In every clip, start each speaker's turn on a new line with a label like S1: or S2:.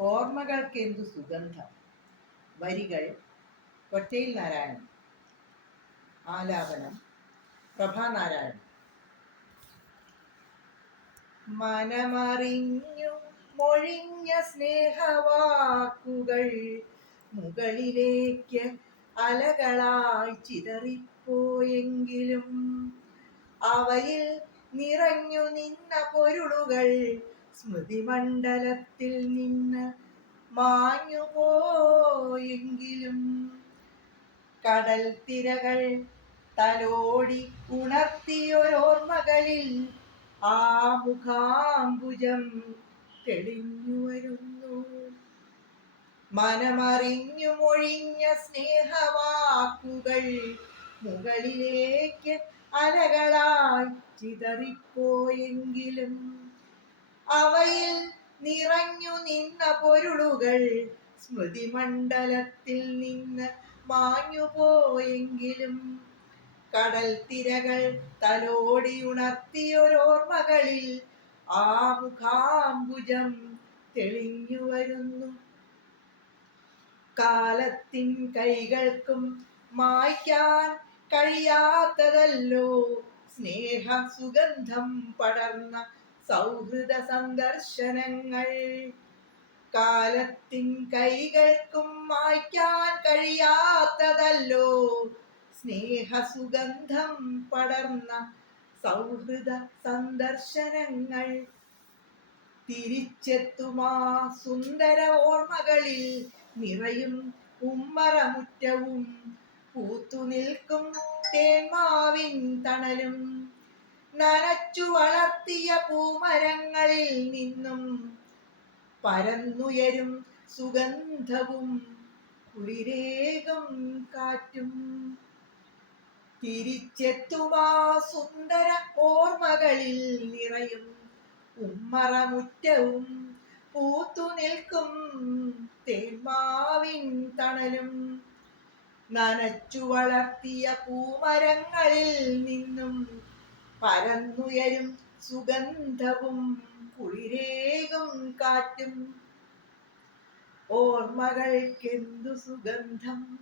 S1: ഓർമ്മകൾക്കെന്തു സുഗന്ധം? വരികൾ കൊറ്റയിൽ നാരായണൻ ആലാപനം പ്രഭാനാരായണൻ. മനമറിഞ്ഞു മൊഴിഞ്ഞ സ്നേഹവാക്കുകൾ മുകളിലേക്ക് അലകളായി ചിതറിപ്പോയെങ്കിലും അവയിൽ നിറഞ്ഞു നിന്ന പൊരുളുകൾ സ്മൃതിമണ്ഡലത്തിൽ നിന്ന് മാഞ്ഞുപോയെങ്കിലും കടൽ തിരകൾ തലോടി ഉണർത്തിയൊരോർമ്മകളിൽ ആ മുഖാംബുജം തെളിഞ്ഞു വരുന്നു. മനമറിഞ്ഞു മൊഴിഞ്ഞ സ്നേഹവാക്കുകൾ മുകളിലേക്ക് അലകളായി ചിതറിപ്പോയെങ്കിലും നിറഞ്ഞു നിന്ന പൊരുളുകൾ സ്മൃതിമണ്ഡലത്തിൽ നിന്ന് മാഞ്ഞു പോയെങ്കിലും കടൽ തിരകൾ തലോടി ഉണർത്തിയൊരോർമകളിൽ ആ മുഖാംബുജം തെളിഞ്ഞു വരുന്നു. കാലത്തിൻ കൈകൾക്കും മായ്ക്കാൻ കഴിയാത്തതല്ലോ സ്നേഹ സുഗന്ധം പടർന്ന സൗഹൃദ സന്ദർശനങ്ങൾ കാലത്തിൻ കൈകൾക്കും മായ്ക്കാൻ കഴിയാത്തതല്ലോ. സ്നേഹ സുഗന്ധം പടർന്ന സൗഹൃദ സന്ദർശനങ്ങൾ തിരിച്ചെത്തുമാ സുന്ദര ഓർമ്മകളിൽ നിറയും ഉമ്മറമുറ്റവും. പൂത്തുനിൽക്കും തേന്മാവിൻ തണലും. നനച്ചു വളർത്തിയ പൂമരങ്ങളിൽ നിന്നും പരന്നുയരും സുഗന്ധവും കുളിരേകം കാറ്റും. തിരിച്ചെത്തുമാ സുന്ദര ഓർമ്മകളിൽ നിറയും ഉമ്മറമുറ്റവും പൂത്തു നിൽക്കും തേന്മാവിൻ തണലും. നനച്ചു വളർത്തിയ പൂമരങ്ങളിൽ നിന്നും പരന്നുയരും സുഗന്ധവും കുളിരേകും കാറ്റും. ഓർമ്മകൾക്കെന്തു സുഗന്ധം?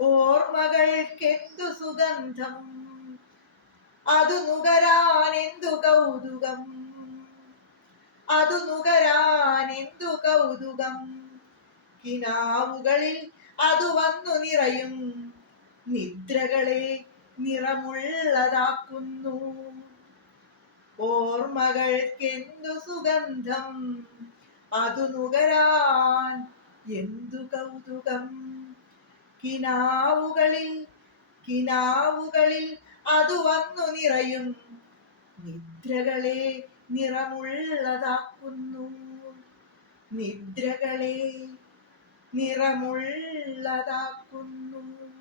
S1: ഓർമ്മകൾക്കെന്തു സുഗന്ധം? അതു നുകരാൻ എന്തു കൗതുകം? അതു നുകരാൻ എന്തു കൗതുകം? കിനാവുകളിൽ അതു വന്നു നിറയും. നിദ്രകളെ നിറമുള്ളതാക്കുന്നു. ഓർമ്മകൾക്കെന്തു സുഗന്ധം? അതു നുകരാൻ എന്തു കൗതുകം? കിനാവുകളിൽ കിനാവുകളിൽ അതു വന്നു നിറയും. നിദ്രകളെ നിറമുള്ളതാക്കുന്നു. നിദ്രകളെ നിറമുള്ളതാക്കുന്നു.